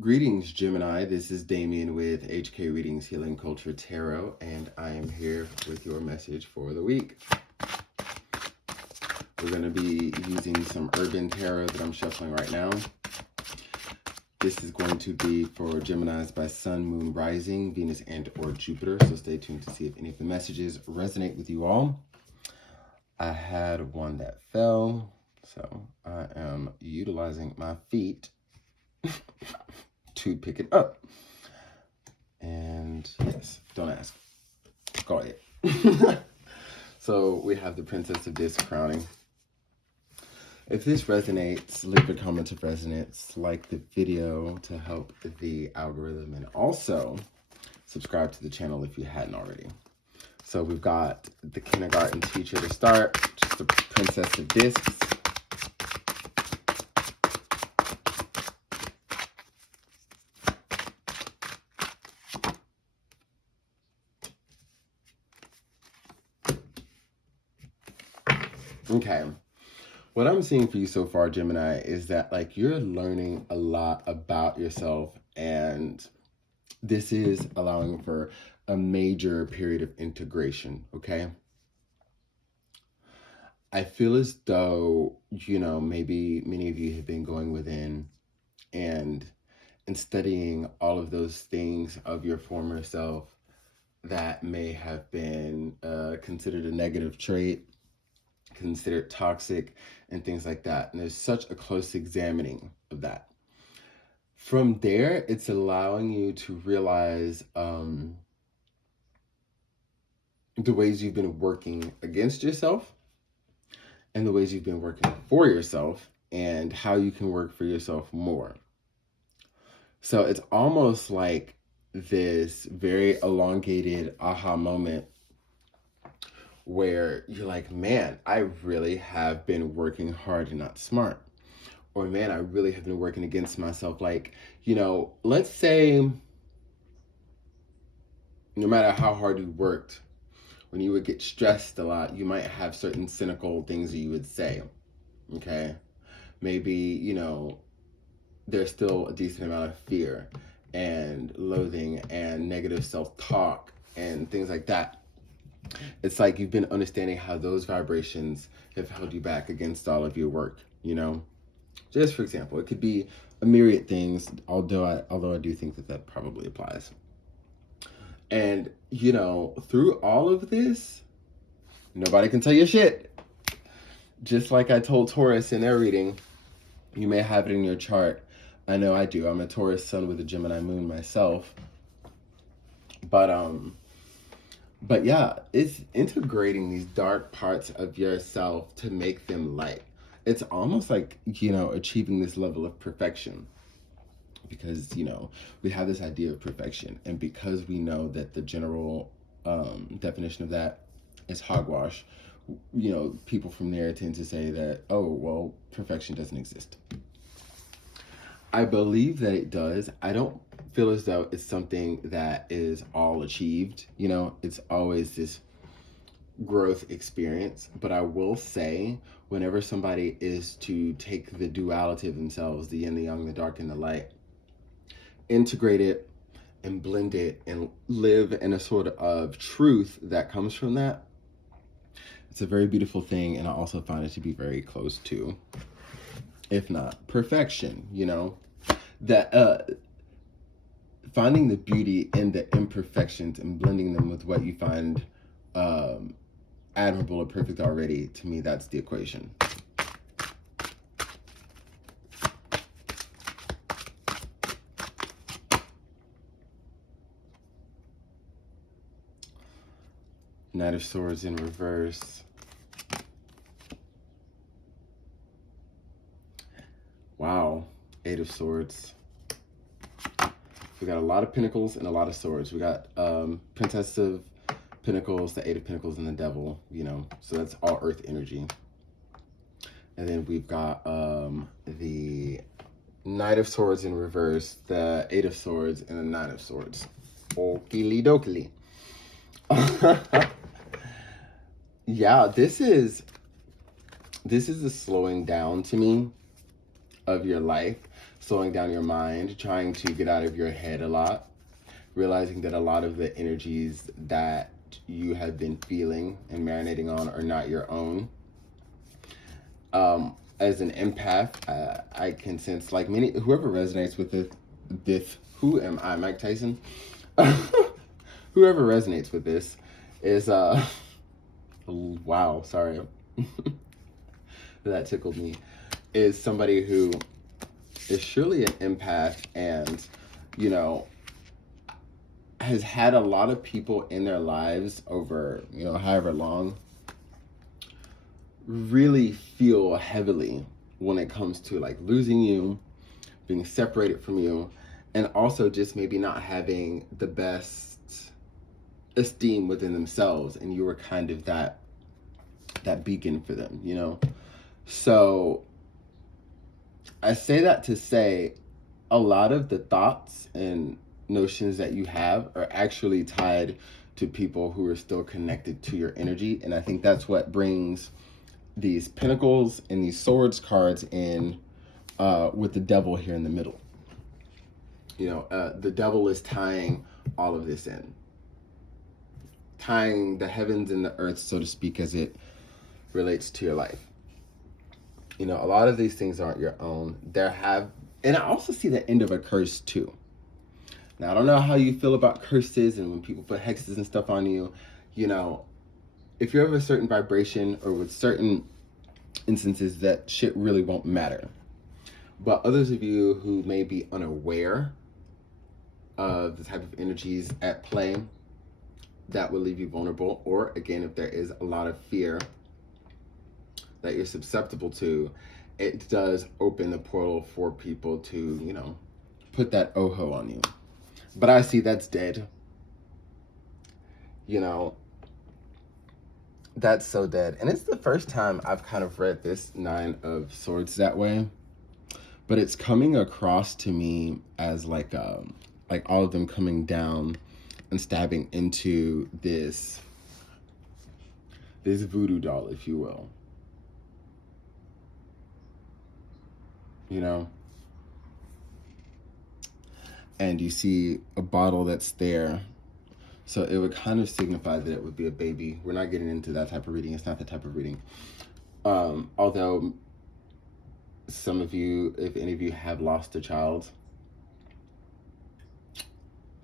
Greetings, Gemini. This is Damien with HK Readings Healing Culture Tarot, and I am here with your message for the week. We're going to be using some Urban Tarot that I'm shuffling right now. This is going to be for Geminis by Sun, Moon, Rising, Venus, and or Jupiter, so stay tuned to see if any of the messages resonate with you all. I had one that fell, so I am utilizing my feet to pick it up. And yes, don't ask. Go ahead. So we have the Princess of Discs crowning. If this resonates, leave a comment of resonance, like the video to help the algorithm, and also subscribe to the channel if you hadn't already. So we've got the kindergarten teacher to start, just the Princess of Discs. Okay, what I'm seeing for you so far, Gemini, is that like you're learning a lot about yourself, and this is allowing for a major period of integration, okay? I feel as though, maybe many of you have been going within and studying all of those things of your former self that may have been considered a negative trait, considered toxic, and things like that. And there's such a close examining of that. From there, it's allowing you to realize the ways you've been working against yourself and the ways you've been working for yourself and how you can work for yourself more. So it's almost like this very elongated aha moment where you're like, man, I really have been working hard and not smart. Or man, I really have been working against myself. Like, let's say no matter how hard you worked, when you would get stressed a lot, you might have certain cynical things that you would say, okay? Maybe, there's still a decent amount of fear and loathing and negative self-talk and things like that. It's like you've been understanding how those vibrations have held you back against all of your work, Just for example, it could be a myriad things, although I do think that probably applies. And, through all of this, nobody can tell you shit. Just like I told Taurus in their reading, you may have it in your chart. I know I do. I'm a Taurus sun with a Gemini moon myself. But yeah, it's integrating these dark parts of yourself to make them light. It's almost like, achieving this level of perfection. Because, we have this idea of perfection. And because we know that the general definition of that is hogwash, people from there tend to say that, oh, well, perfection doesn't exist. I believe that it does. I don't feel as though it's something that is all achieved. It's always this growth experience. But I will say, whenever somebody is to take the duality of themselves, the yin, the yang, the dark, and the light, integrate it and blend it and live in a sort of truth that comes from that, it's a very beautiful thing. And I also find it to be very close to, if not perfection, that finding the beauty in the imperfections and blending them with what you find admirable or perfect already, to me, that's the equation. Knight of Swords in reverse. Wow. Eight of Swords. We got a lot of Pentacles and a lot of Swords. We got Princess of Pentacles, the Eight of Pentacles, and the Devil, So that's all Earth energy. And then we've got the Knight of Swords in reverse, the Eight of Swords, and the Nine of Swords. Okie dokie. Yeah, this is a slowing down to me of your life. slowing down your mind, trying to get out of your head a lot, realizing that a lot of the energies that you have been feeling and marinating on are not your own. As an empath, I can sense like whoever resonates with this, who am I, Mike Tyson? Whoever resonates with this is wow, sorry, that tickled me. Is somebody who is surely an empath and, you know, has had a lot of people in their lives over, however long, really feel heavily when it comes to like losing you, being separated from you, and also just maybe not having the best esteem within themselves, and you were kind of that beacon for them. So I say that to say a lot of the thoughts and notions that you have are actually tied to people who are still connected to your energy, and I think that's what brings these pentacles and these swords cards in, with the devil here in the middle. The devil is tying all of this in, tying the heavens and the earth, so to speak, as it relates to your life. A lot of these things aren't your own. And I also see the end of a curse too. Now, I don't know how you feel about curses and when people put hexes and stuff on you. If you're of a certain vibration or with certain instances, that shit really won't matter. But others of you who may be unaware of the type of energies at play, that will leave you vulnerable. Or again, if there is a lot of fear that you're susceptible to, it does open the portal for people to, put that oho on you. But I see that's dead. That's so dead. And it's the first time I've kind of read this Nine of Swords that way. But it's coming across to me as like all of them coming down and stabbing into this voodoo doll, if you will. And you see a bottle that's there. So it would kind of signify that it would be a baby. We're not getting into that type of reading. It's not that type of reading. Although some of you, if any of you have lost a child,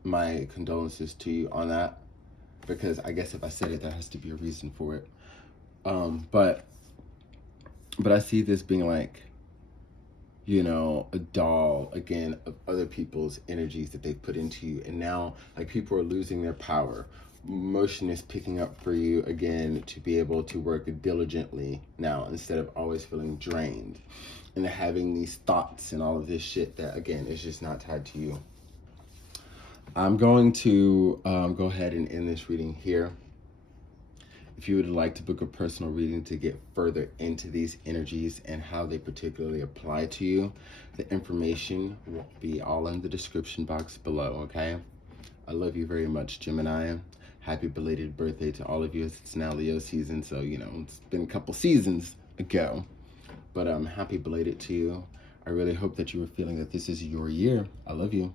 my condolences to you on that. Because I guess if I said it, there has to be a reason for it. But I see this being like, a doll, again, of other people's energies that they've put into you. And now, like, people are losing their power. Motion is picking up for you, again, to be able to work diligently now instead of always feeling drained. And having these thoughts and all of this shit that, again, is just not tied to you. I'm going to go ahead and end this reading here. If you would like to book a personal reading to get further into these energies and how they particularly apply to you, the information will be all in the description box below, okay? I love you very much, Gemini. Happy belated birthday to all of you. It's now Leo season, so, it's been a couple seasons ago. But happy belated to you. I really hope that you are feeling that this is your year. I love you.